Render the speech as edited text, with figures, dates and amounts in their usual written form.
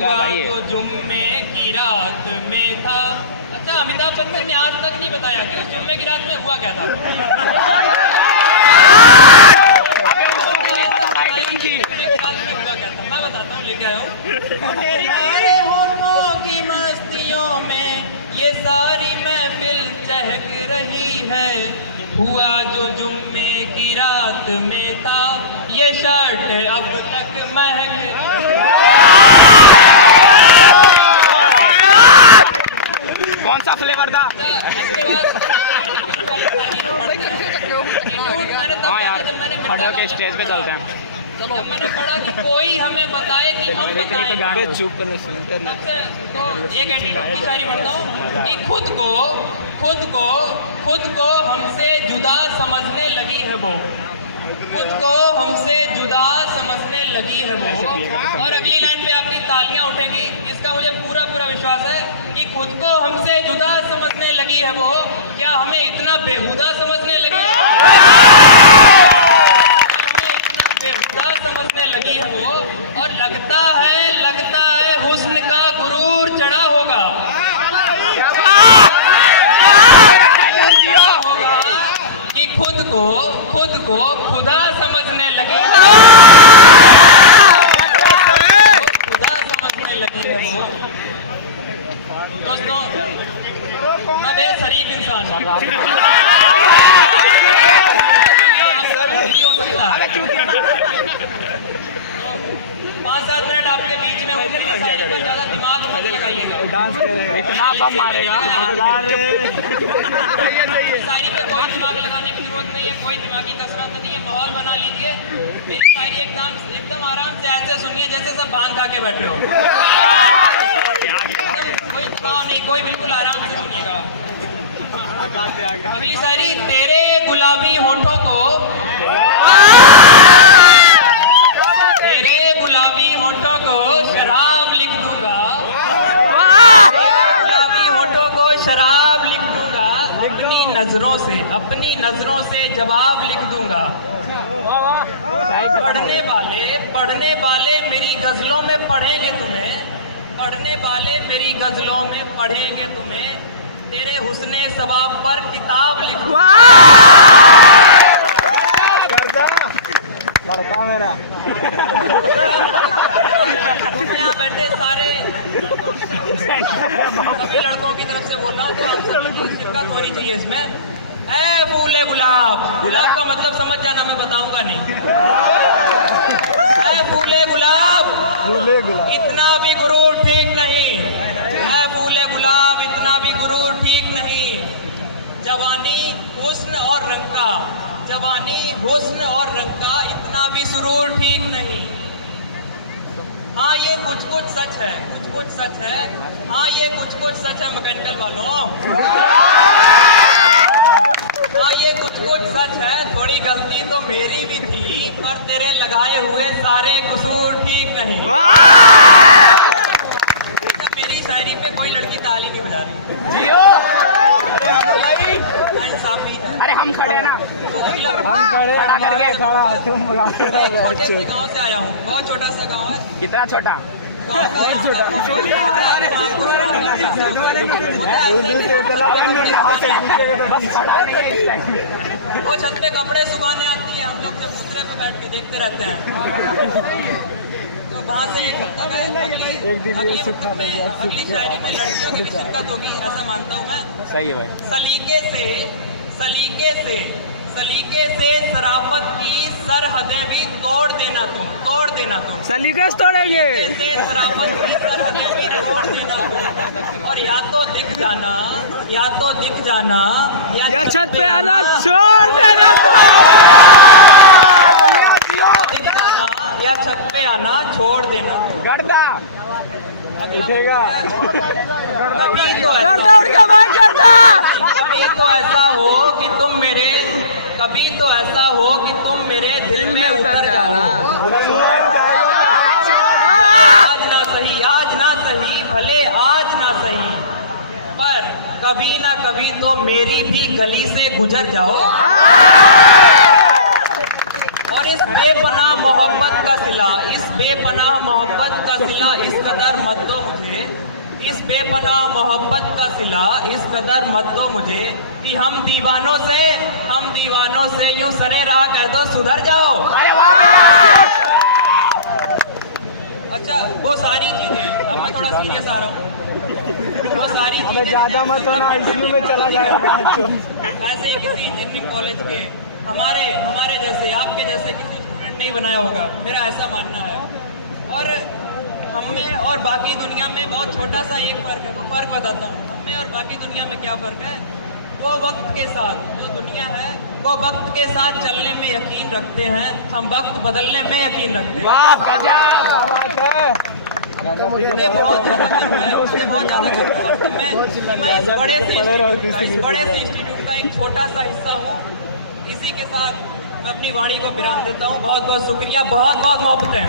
हुआ तो जुम्मे की रात में था। अच्छा, अमिताभ बच्चन ने आज तक नहीं बताया कि जुम्मे की रात में हुआ क्या था। मैं बताता हूँ, लेके आया हूँ। मेरे होठों की मस्तियों में ये सारी महफिल चहक रही है। हुआ जो जुम्मे की रात में था, ये शर्ट अब तक महक। कौन सा फ्लेवर था? हाँ यार, पढ़ने के स्टेज पे चलते हैं। जब मैंने पढ़ा कि कोई हमें बताए कि हम बताएं, तो ये कैटेगरी सारी पढ़ता हूँ कि खुद को हमसे जुदा समझने लगी है वो, खुद को हमसे जुदा समझने लगी है वो। और अगली लाइन पे आपकी तालियां उठेंगी, इसका मुझे पूरा विश्वास है कि खुद को हमसे जुदा समझने लगी है वो, क्या हमें इतना बेहुदा समझने लगी है? लगी है वो। और लगता है हुस्न का गुरूर चढ़ा होगा कि खुद को खुदा समझने लगी, खुदा समझने लगी है वो। दोस्तों, मैं बेहद शरीफ इंसान हूँ। इतना बम मारेगा। कोई दिमागी कसरत नहीं है, माहौल बना लीजिए। मेरी शायरी एकदम आराम से ऐसे सुनिए जैसे सब भांग खा के बैठे हो। कोई दबाव नहीं, कोई बिल्कुल आराम से सुनिएगा। मेरी शायरी, तेरे गुलाबी होठों को, तेरे गुलाबी होठों को शराब लिख दूंगा, शराब लिख दूंगा, अपनी नजरों से जवाब लिख दूंगा। पढ़ने वाले मेरी गजलों में पढ़ेंगे तुम्हें, पढ़ने वाले मेरी गजलों में पढ़ेंगे तुम्हें, तेरे हुस्ने सवाब पर किताब लिख दूंगा। बेटे सारे लड़कों की तरफ से बोल रहा हूँ, तो शिरकत होनी चाहिए इसमें। ऐ फूले गुलाब, गुलाब का मतलब समझ जाना, मैं बताऊंगा नहीं। ऐ फूले गुलाब, इतना भी गुरूर ठीक नहीं। ऐ फूले गुलाब, इतना भी गुरूर ठीक नहीं। जवानी हुस्न और रंग का, जवानी हुस्न और रंग का, इतना भी सुरूर ठीक नहीं। हाँ, ये कुछ सच है, कुछ सच है। हाँ, ये कुछ सच है मैकेनिकल वालों। हाँ, ये कुछ सच है। थोड़ी गलती तो मेरी भी थी, पर तेरे लगाए हुए सारे कसूर ठीक नहीं। मेरी शायरी पे कोई लड़की ताली नहीं बजा रही। अरे हम खड़े हैं ना, हम खड़ा करके खड़ा। छोटे से गाँव से आया हूँ, बहुत छोटा सा गाँव है। कितना छोटा? बहुत छोटा। बस खड़ा नहीं है इस टाइम। वो छत पे कपड़े सुखाने आती है, हम लोग से दूसरे पे बैठ के देखते रहते हैं। तो वहाँ से अगली शायरी में लड़कियों की भी शिरकत होगी, ऐसा मानता हूँ मैं। सही है भाई। सलीके से शराफत की सरहदें भी तोड़ देना तुम। सलीके से तोड़ेंगे। शराफत की सरहदें भी तोड़ देना तुम। और या तो दिख जाना, या छत पे आना, या छत पे आना छोड़ देना तुम। गड़ता उठेगा। कभी तो ऐसा हो कि तुम मेरे दिल में उतर जाओ। आज ना सही, भले आज ना सही, पर कभी ना कभी तो मेरी भी गली से गुजर जाओ। और इस बेपनाह मोहब्बत का सिला, इस बेपनाह मोहब्बत का सिला इस कदर मत दो मुझे, इस बेपनाह मोहब्बत का सिला इस कदर मत दो मुझे कि हम दीवानों से यूं सरे राह कह दो सुधर जाओ। अच्छा वो सारी चीजें, अब मैं थोड़ा सीरियस आ रहा हूँ, वो सारी चीजें ज्यादा मत होना, आईसीयू में चला जाएगा। ऐसे ही किसी इंजीनियरिंग कॉलेज के हमारे जैसे आपके जैसे किसी स्टूडेंट नहीं बनाया होगा, मेरा ऐसा मानना है। और हमें और बाकी दुनिया में बहुत छोटा सा एक फर्क बताता हूँ। हमें और बाकी दुनिया में क्या फर्क है? वो वक्त के साथ जो दुनिया है वो वक्त के साथ चलने में यकीन रखते हैं, हम वक्त बदलने में यकीन रखते हैं। वाह गजब बात है। मैं इस बड़े से इंस्टीट्यूट का एक छोटा सा हिस्सा हूँ। इसी के साथ मैं अपनी वाणी को विराम देता हूँ। बहुत बहुत शुक्रिया, बहुत बहुत मोहब्बत है।